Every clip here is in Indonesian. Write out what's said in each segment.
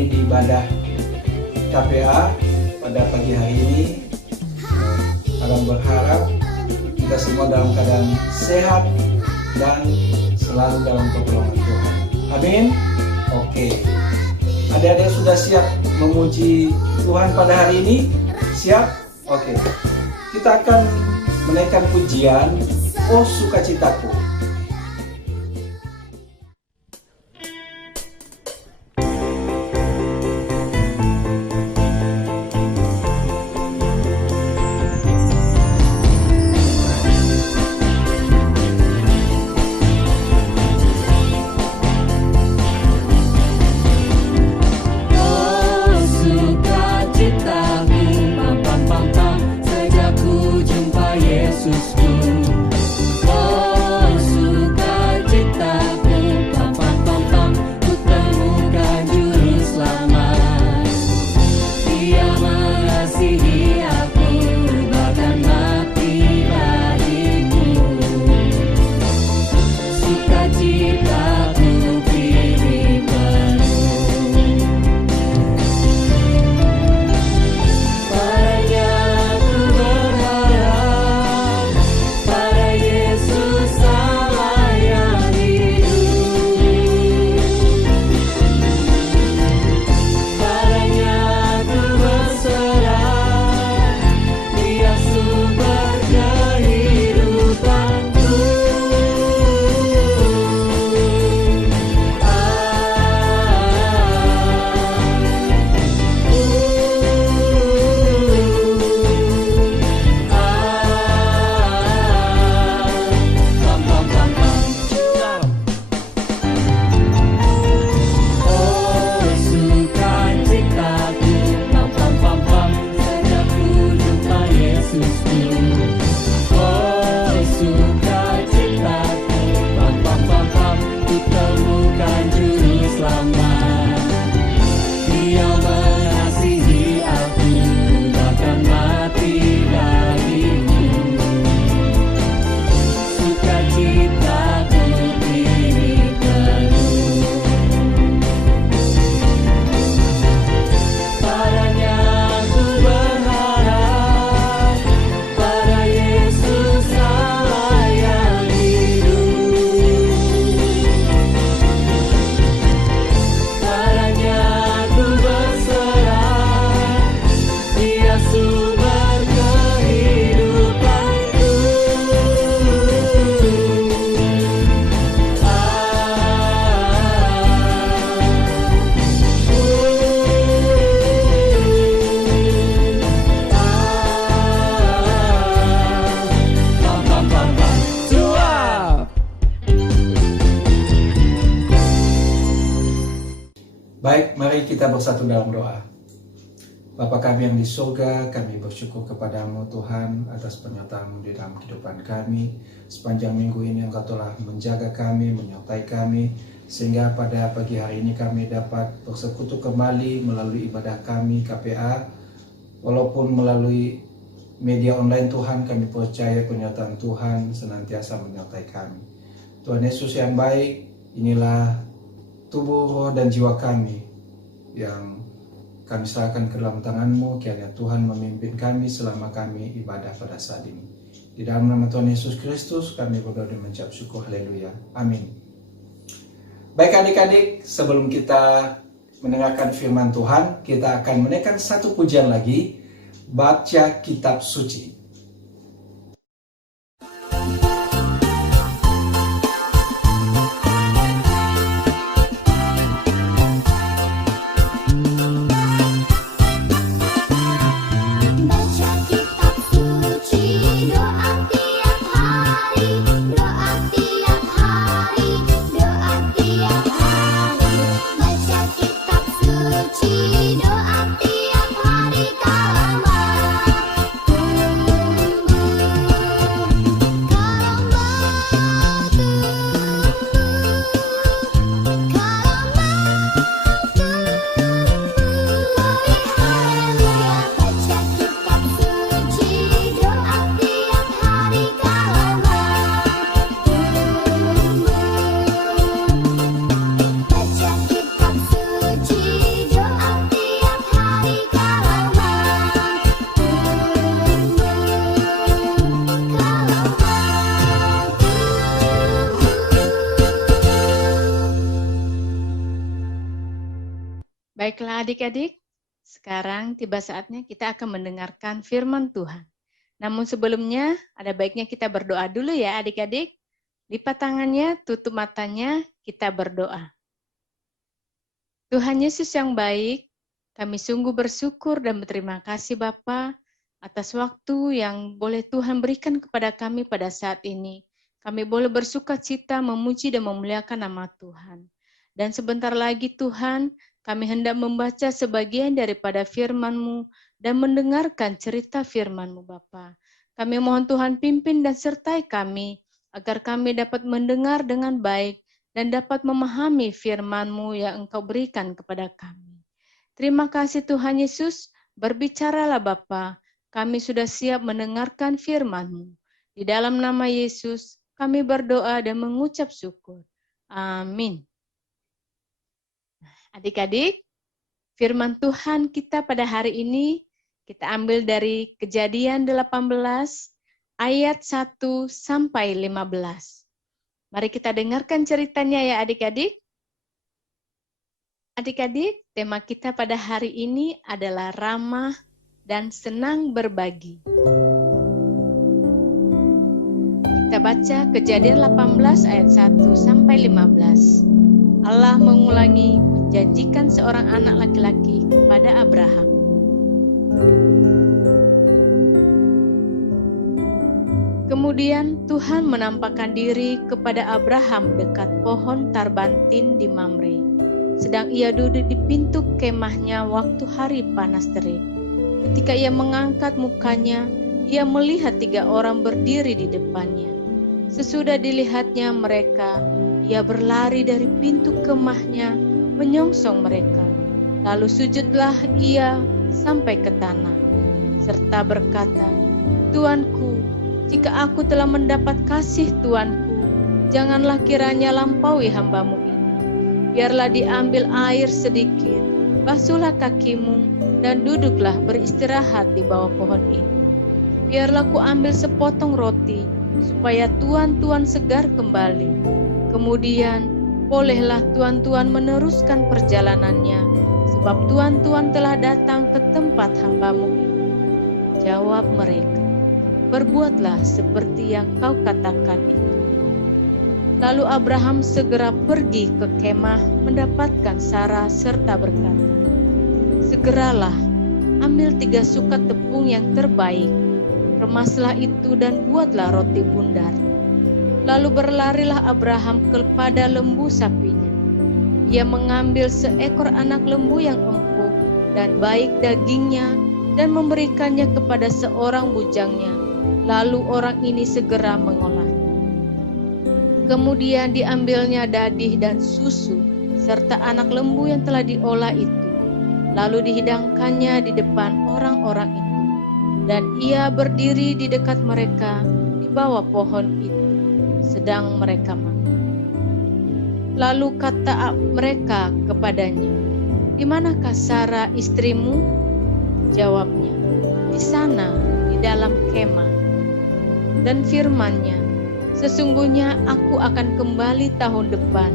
kembali di ibadah KPA pada pagi hari ini. Alam berharap kita semua dalam keadaan sehat dan selalu dalam pertolongan Tuhan. Amin. Oke. Adik-adik sudah siap memuji Tuhan pada hari ini? Siap? Oke. Kita akan menaikkan pujian "Oh Sukacitaku". Baik, mari kita bersatu dalam doa. Bapa kami yang di surga, kami bersyukur kepadamu Tuhan atas penyertaan-Mu di dalam kehidupan kami. Sepanjang minggu ini Engkau telah menjaga kami, menyertai kami, sehingga pada pagi hari ini kami dapat bersekutu kembali melalui ibadah kami KPA. Walaupun melalui media online Tuhan, kami percaya penyertaan Tuhan senantiasa menyertai kami. Tuhan Yesus yang baik, inilah tubuh, roh, dan jiwa kami yang kami serahkan ke dalam tangan-Mu. Kiranya Tuhan memimpin kami selama kami ibadah pada saat ini. Di dalam nama Tuhan Yesus Kristus kami berdoa dan mengucap syukur. Haleluya. Amin. Baik adik-adik, sebelum kita mendengarkan firman Tuhan, kita akan menaikkan satu pujian lagi, baca kitab suci. Doa tiap hari kala Baiklah adik-adik, sekarang tiba saatnya kita akan mendengarkan firman Tuhan. Namun sebelumnya, ada baiknya kita berdoa dulu ya adik-adik. Lipat tangannya, tutup matanya, kita berdoa. Tuhan Yesus yang baik, kami sungguh bersyukur dan berterima kasih Bapa atas waktu yang boleh Tuhan berikan kepada kami pada saat ini. Kami boleh bersukacita, memuji dan memuliakan nama Tuhan. Dan sebentar lagi Tuhan, kami hendak membaca sebagian daripada firman-Mu dan mendengarkan cerita firman-Mu Bapa. Kami mohon Tuhan pimpin dan sertai kami, agar kami dapat mendengar dengan baik dan dapat memahami firman-Mu yang Engkau berikan kepada kami. Terima kasih Tuhan Yesus, berbicaralah Bapa, kami sudah siap mendengarkan firman-Mu. Di dalam nama Yesus, kami berdoa dan mengucap syukur. Amin. Adik-adik, firman Tuhan kita pada hari ini, kita ambil dari Kejadian 18, ayat 1 sampai 15. Mari kita dengarkan ceritanya ya adik-adik. Adik-adik, tema kita pada hari ini adalah ramah dan senang berbagi. Kita baca Kejadian 18 ayat 1 sampai 15. Allah mengulangi menjanjikan seorang anak laki-laki kepada Abraham. Kemudian Tuhan menampakkan diri kepada Abraham dekat pohon tarbantin di Mamre, sedang ia duduk di pintu kemahnya waktu hari panas terik. Ketika ia mengangkat mukanya, ia melihat 3 orang berdiri di depannya. Sesudah dilihatnya mereka, ia berlari dari pintu kemahnya, menyongsong mereka. Lalu sujudlah ia sampai ke tanah, serta berkata, "Tuanku, jika aku telah mendapat kasih Tuanku, janganlah kiranya lampaui hamba-Mu ini. Biarlah diambil air sedikit, basuhlah kakimu, dan duduklah beristirahat di bawah pohon ini. Biarlah ku ambil sepotong roti, supaya tuan-tuan segar kembali. Kemudian, bolehlah tuan-tuan meneruskan perjalanannya, sebab tuan-tuan telah datang ke tempat hamba-Mu ini." Jawab mereka, "Berbuatlah seperti yang kau katakan itu." Lalu Abraham segera pergi ke kemah mendapatkan Sarah serta berkata, "Segeralah, ambil 3 sukat tepung yang terbaik, remaslah itu dan buatlah roti bundar." Lalu berlarilah Abraham kepada lembu sapinya. Ia mengambil seekor anak lembu yang empuk dan baik dagingnya dan memberikannya kepada seorang bujangnya. Lalu orang ini segera mengolahnya. Kemudian diambilnya dadih dan susu serta anak lembu yang telah diolah itu. Lalu dihidangkannya di depan orang-orang itu. Dan ia berdiri di dekat mereka di bawah pohon itu, sedang mereka makan. Lalu kata mereka kepadanya, "Di manakah Sarah istrimu?" Jawabnya, "Di sana, di dalam kemah." Dan firman-Nya, "Sesungguhnya aku akan kembali tahun depan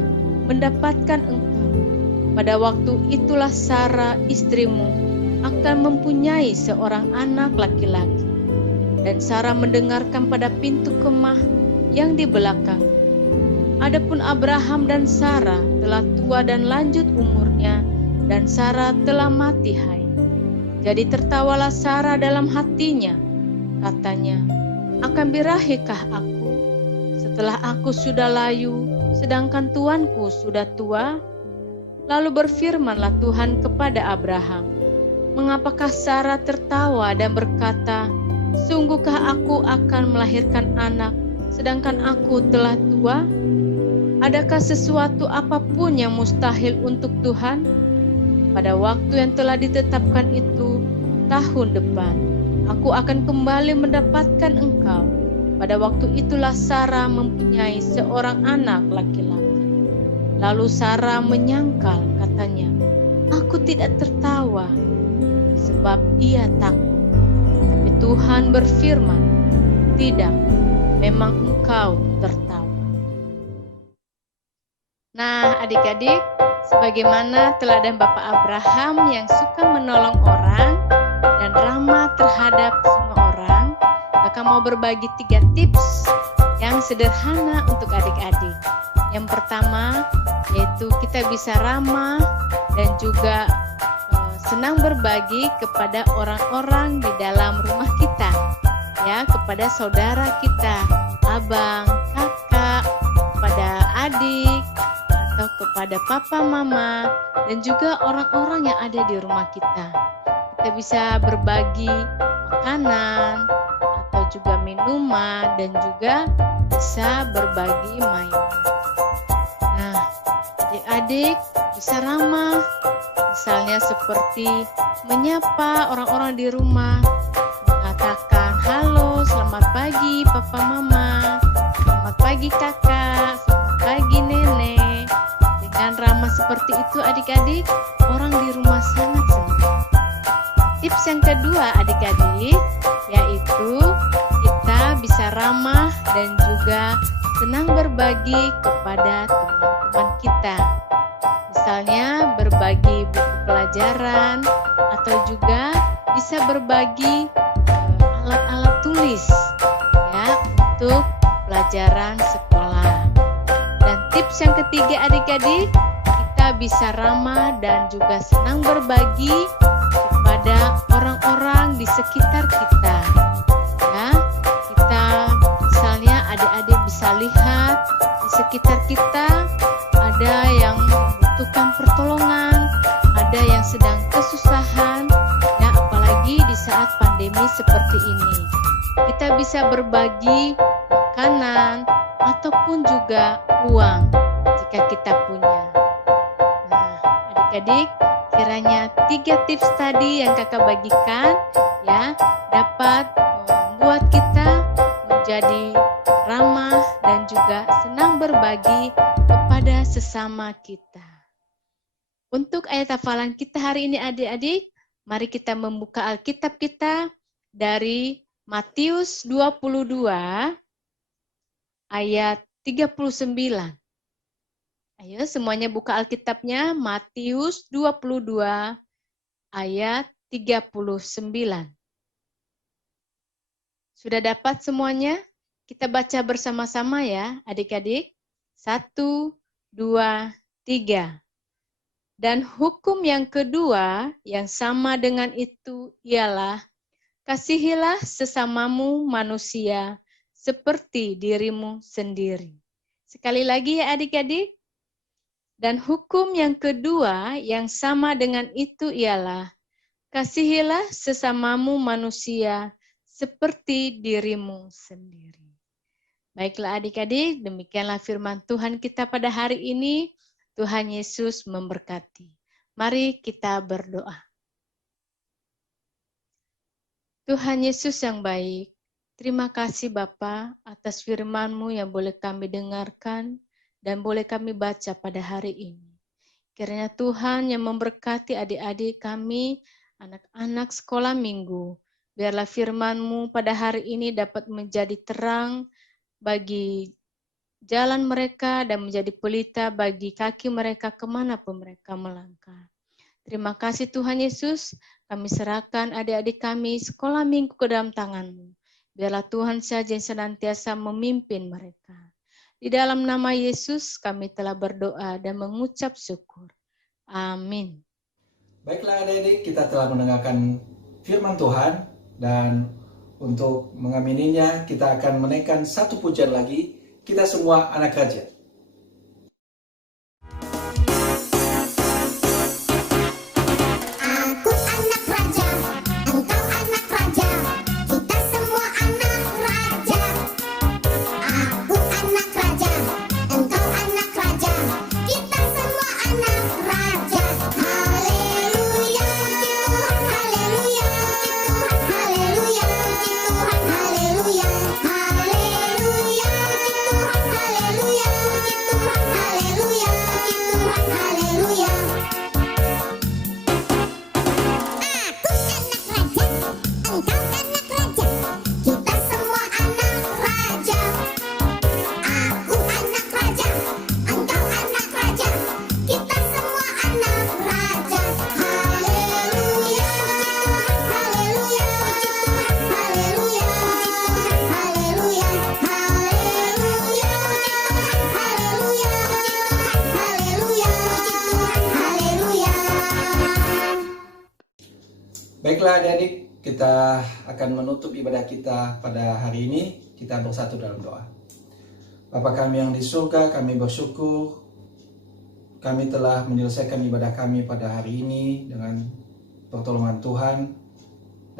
mendapatkan engkau. Pada waktu itulah Sarah istrimu akan mempunyai seorang anak laki-laki." Dan Sarah mendengarkan pada pintu kemah yang di belakang. Adapun Abraham dan Sarah telah tua dan lanjut umurnya, dan Sarah telah mati hai. Jadi tertawalah Sarah dalam hatinya, katanya, "Akan birahikah aku setelah aku sudah layu, sedangkan tuanku sudah tua?" Lalu berfirmanlah Tuhan kepada Abraham, "Mengapakah Sarah tertawa dan berkata, sungguhkah aku akan melahirkan anak, sedangkan aku telah tua? Adakah sesuatu apapun yang mustahil untuk Tuhan? Pada waktu yang telah ditetapkan itu, tahun depan, aku akan kembali mendapatkan engkau." Pada waktu itulah Sarah mempunyai seorang anak laki-laki. Lalu Sarah menyangkal, katanya, "Aku tidak tertawa," sebab ia takut. Tapi Tuhan berfirman, "Tidak, memang engkau tertawa." Nah, adik-adik, Sebagaimana teladan Bapak Abraham yang suka menolong orang dan ramah terhadap semua orang, Kakak mau berbagi 3 tips yang sederhana untuk adik-adik. Yang pertama, yaitu kita bisa ramah dan juga senang berbagi kepada orang-orang di dalam rumah kita, ya, kepada saudara kita, abang, kakak, kepada adik, atau kepada papa, mama, dan juga orang-orang yang ada di rumah kita. Kita bisa berbagi makanan atau juga minuman dan juga bisa berbagi mainan. Nah, adik-adik bisa ramah, misalnya seperti menyapa orang-orang di rumah, mengatakan halo, selamat pagi papa mama, selamat pagi kakak, selamat pagi nenek. Dengan ramah seperti itu adik-adik, orang di rumah sangat senang. Tips yang kedua adik-adik, yaitu kita bisa ramah dan juga senang berbagi kepada teman-teman kita. Misalnya berbagi buku pelajaran atau juga bisa berbagi alat-alat tulis, ya, untuk pelajaran sekolah. Dan tips yang ketiga adik-adik, kita bisa ramah dan juga senang berbagi kepada orang-orang di sekitar kita. Ya, kita misalnya adik-adik bisa lihat di sekitar kita ada yang membutuhkan pertolongan, ada yang sedang kesusahan, ya, apalagi di saat pandemi seperti ini. Kita bisa berbagi makanan ataupun juga uang jika kita punya. Nah, adik-adik, kiranya 3 tips tadi yang kakak bagikan, ya, dapat membuat kita menjadi ramah dan juga senang berbagi kepada sesama kita. Untuk ayat hafalan kita hari ini adik-adik, mari kita membuka Alkitab kita dari Matius 22 ayat 39. Ayo semuanya buka Alkitabnya, Matius 22 ayat 39. Sudah dapat semuanya? Kita baca bersama-sama ya adik-adik. 1, 2, 3. Dan hukum yang kedua yang sama dengan itu ialah, kasihilah sesamamu manusia seperti dirimu sendiri. Sekali lagi ya adik-adik. Dan hukum yang kedua yang sama dengan itu ialah, kasihilah sesamamu manusia seperti dirimu sendiri. Baiklah adik-adik, demikianlah firman Tuhan kita pada hari ini. Tuhan Yesus memberkati. Mari kita berdoa. Tuhan Yesus yang baik, terima kasih Bapa atas firman-Mu yang boleh kami dengarkan dan boleh kami baca pada hari ini. Kiranya Tuhan yang memberkati adik-adik kami, anak-anak sekolah minggu. Biarlah firman-Mu pada hari ini dapat menjadi terang bagi jalan mereka dan menjadi pelita bagi kaki mereka kemanapun mereka melangkah. Terima kasih Tuhan Yesus, kami serahkan adik-adik kami sekolah minggu ke dalam tangan-Mu. Biarlah Tuhan saja yang senantiasa memimpin mereka. Di dalam nama Yesus kami telah berdoa dan mengucap syukur. Amin. Baiklah adik-adik, kita telah mendengarkan firman Tuhan dan untuk mengamininya kita akan menaikkan satu pujian lagi. Kita semua anak raja. Aku anak raja, engkau anak raja, kita semua anak raja. Aku anak raja, engkau anak raja, kita semua anak raja. Haleluya, puji Tuhan, haleluya, puji Tuhan, haleluya, puji Tuhan, haleluya, haleluya, puji Tuhan, haleluya. Baiklah adik-adik, kita akan menutup ibadah kita pada hari ini. Kita bersatu dalam doa. Bapa kami yang di surga, kami bersyukur kami telah menyelesaikan ibadah kami pada hari ini dengan pertolongan Tuhan.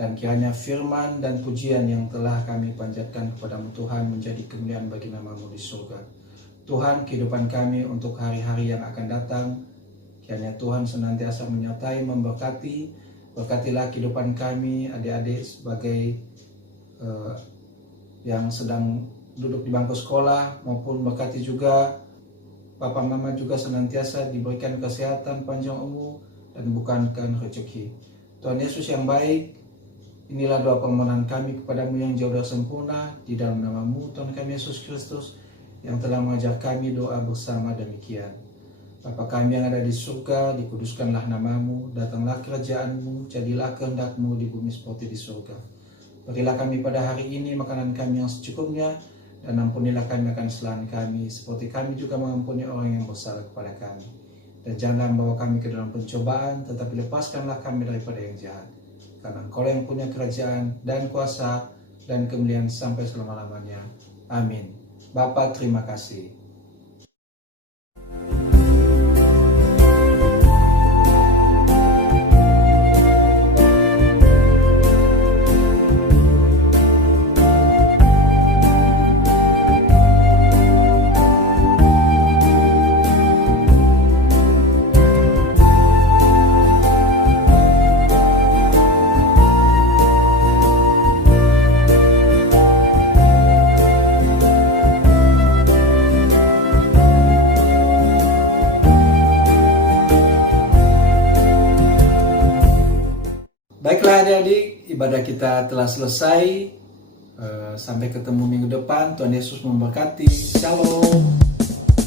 Dan kiranya firman dan pujian yang telah kami panjatkan kepadamu Tuhan menjadi kemuliaan bagi namamu di surga. Tuhan, kehidupan kami untuk hari-hari yang akan datang, kiranya Tuhan senantiasa menyertai, memberkati. Berkatilah kehidupan kami, adik-adik sebagai yang sedang duduk di bangku sekolah, maupun berkati juga Papa Mama juga senantiasa diberikan kesehatan, panjang umur, dan bukankan rezeki. Tuhan Yesus yang baik, inilah doa permohonan kami kepadamu yang jauh dari sempurna, di dalam namamu Tuhan kami Yesus Kristus, yang telah mengajar kami doa bersama demikian. Bapa kami yang ada di surga, dikuduskanlah namamu, datanglah kerajaanmu, jadilah kehendakmu di bumi seperti di surga. Berilah kami pada hari ini makanan kami yang secukupnya, dan ampunilah kami akan kesalahan kami, seperti kami juga mengampuni orang yang bersalah kepada kami. Dan janganlah membawa kami ke dalam pencobaan, tetapi lepaskanlah kami daripada yang jahat. Karena Engkau yang punya kerajaan dan kuasa dan kemuliaan sampai selama-lamanya. Amin. Bapa, terima kasih. Baiklah adik-adik, ibadah kita telah selesai. Sampai ketemu minggu depan. Tuhan Yesus memberkati. Shalom.